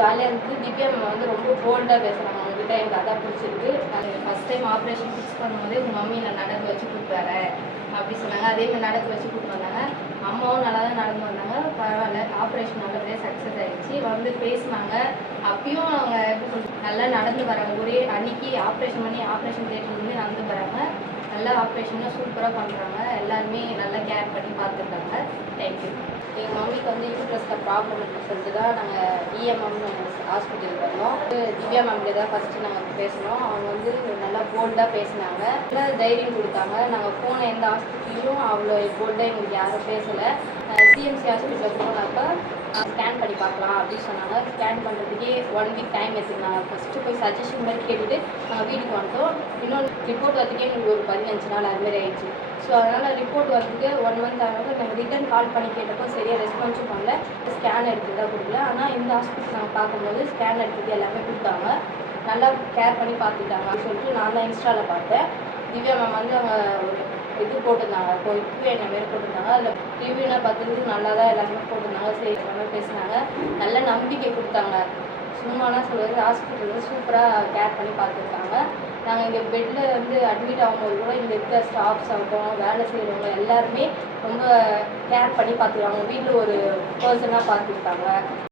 ஜாலியாக இருந்தது. திவ்யா மேம் வந்து ரொம்ப போல்டாக பேசுகிறாங்க. அவங்ககிட்ட எனக்கு அதான் பிடிச்சிருக்கு. அது ஃபஸ்ட் டைம் ஆப்ரேஷன் ஃபிக்ஸ் பண்ணும்போதே உங்கள் மம்மி நான் நடக்க வச்சு கூப்பிட்டு வரேன் அப்படி சொன்னாங்க. அதேமாதிரி நடக்க வச்சு கூப்பிட்டு வந்தாங்க. அம்மாவும் நல்லா தான் நடந்து வந்தாங்க. பரவாயில்ல, ஆப்ரேஷன் நல்லபடியாக சக்ஸஸ் ஆகிடுச்சு. வந்து பேசினாங்க. அப்பயும் அவங்க நல்லா நடந்து வராங்க. ஒரே அன்னைக்கு ஆப்ரேஷன் பண்ணி ஆப்ரேஷன் தேட்டர்லேருந்து நடந்து வராங்க. நல்லா ஆப்ரேஷனாக சூப்பராக பண்ணுறாங்க. எல்லாருமே நல்லா கேர் பண்ணி பார்த்துருக்காங்க. தேங்க்யூ. எங்கள் மம்மிக்கு வந்து யூட்ரஸில் ப்ராப்ளம் இருக்குன்னு சொல்லிட்டு தான் நாங்கள் இஎம்எம்னு ஹாஸ்பிட்டலுக்கு வந்தோம். திவ்யா மேம்கிட்ட தான் ஃபஸ்ட்டு நாங்கள் பேசினோம். அவங்க வந்து நல்லா போல்டாக பேசினாங்க. நல்லா தைரியம் கொடுத்தாங்க. நாங்கள் போன எந்த ஹாஸ்பிட்டலையும் அவ்வளோ போல்டாக எங்களுக்கு யாரும் பேசலை. சிஎம்சி ஹாஸ்பிட்டலில் போனப்போ ஸ்கேன் பண்ணி பார்க்கலாம் அப்படின்னு சொன்னாங்க. ஸ்கேன் பண்ணுறதுக்கே 1 வீக் டைம் எடுத்துக்கினாங்க. ஃபஸ்ட்டு போய் சஜஷன் மாதிரி கேட்டுட்டு நாங்கள் வீட்டுக்கு வந்துட்டோம். இன்னொன்று ரிப்போர்ட் வரதுக்கே எங்களுக்கு ஒரு 15 நாள் அதுமாரி ஆயிடுச்சு. ஸோ அதனால் ரிப்போர்ட் வரதுக்கு 1 மந்த் ஆகும். நாங்கள் ரிட்டன் கால் பண்ணி கேட்டப்போ சரியாக ரெஸ்பான்ஸும் பண்ணல. ஸ்கேன் எடுத்து தான் கொடுக்கல. ஆனால் இந்த ஹாஸ்பிட்டல் நாங்கள் பார்க்கும்போது ஸ்கேன் எடுத்துட்டு எல்லாமே கொடுத்தாங்க. நல்லா கேர் பண்ணி பார்த்துட்டாங்க அப்படின்னு சொல்லிட்டு நான் தான் இன்ஸ்டாவில் பார்த்தேன். திவ்யா மேம் வந்து அவங்க ஒரு இது போட்டிருந்தாங்க. இப்போ என்ன மாரி போட்டிருந்தாங்க. அதில் ரிவ்யூலாம் பார்த்தது நல்லா தான் எல்லாருமே போட்டிருந்தாங்க. சரி எல்லாமே பேசினாங்க. நல்ல நம்பிக்கை கொடுத்தாங்க. சும்மாலாம் சொல்கிறது ஹாஸ்பிட்டலில் சூப்பராக கேர் பண்ணி பார்த்துருக்காங்க. நாங்கள் இங்கே பெட்டில் வந்து அட்மிட் ஆகும்போது கூட இங்கே இருக்க ஸ்டாஃப்ஸ் ஆகட்டும், வேலை செய்கிறவங்க எல்லாருமே ரொம்ப கேர் பண்ணி பார்த்துருக்காங்க. வீட்டில் ஒரு பர்சனாக பார்த்துருக்காங்க.